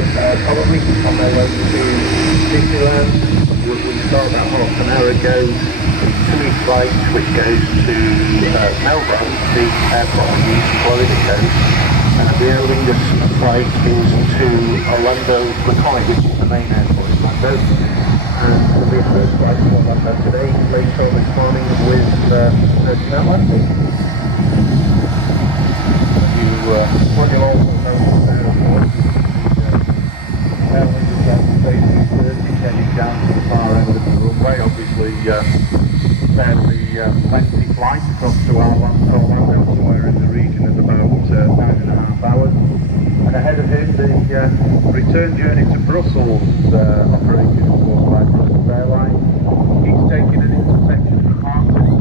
probably on their way to Disneyland. We saw about half an hour ago the TUI flight which goes to Melbourne, the airport on the Florida coast. The Aer Lingus flight is to Orlando McCoy, which is the main airport in Orlando. And there'll be a first flight to Orlando today, later on this morning with Virgin Atlantic. What you'll also notice there, of course, is the Aer Lingus Air Station 30 heading down to the far end of the runway. Obviously, fairly lengthy flight across to Orlando, somewhere in the region of about 9.5 hours. And ahead of him, the return journey to Brussels, operated of course by Brussels Airlines. He's taking an intersection departure, so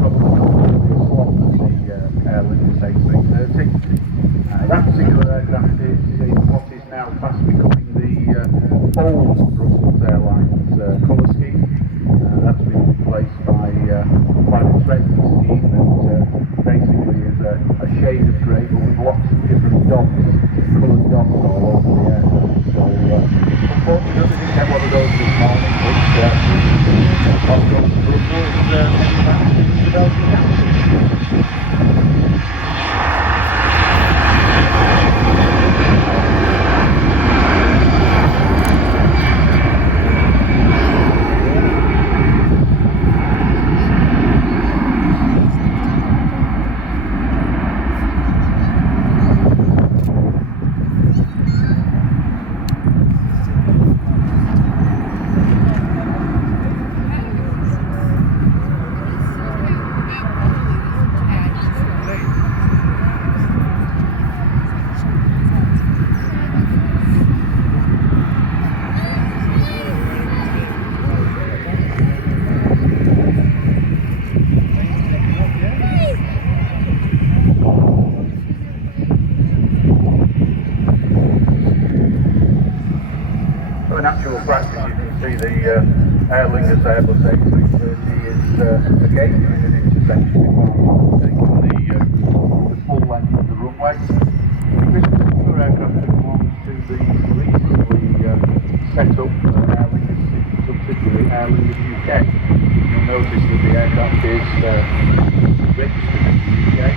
probably a slot at the Aer Lingus A330. That particular aircraft is in what is now fast becoming the old Brussels Airlines colour scheme. That's been replaced by the Trendy scheme that basically is a shade of grey but with lots of different dots, coloured dots all over the aircraft. So unfortunately we didn't get one of those this morning, but I've got to Brussels heading back to the Belgian capital. In actual practice, you can see the Aer Lingus Airbus A330 is again doing an intersection departure, taking the full length of the runway. This particular aircraft belongs to the recently set up Aer Lingus subsidiary Aer Lingus UK. You'll notice that the aircraft is registered in the UK.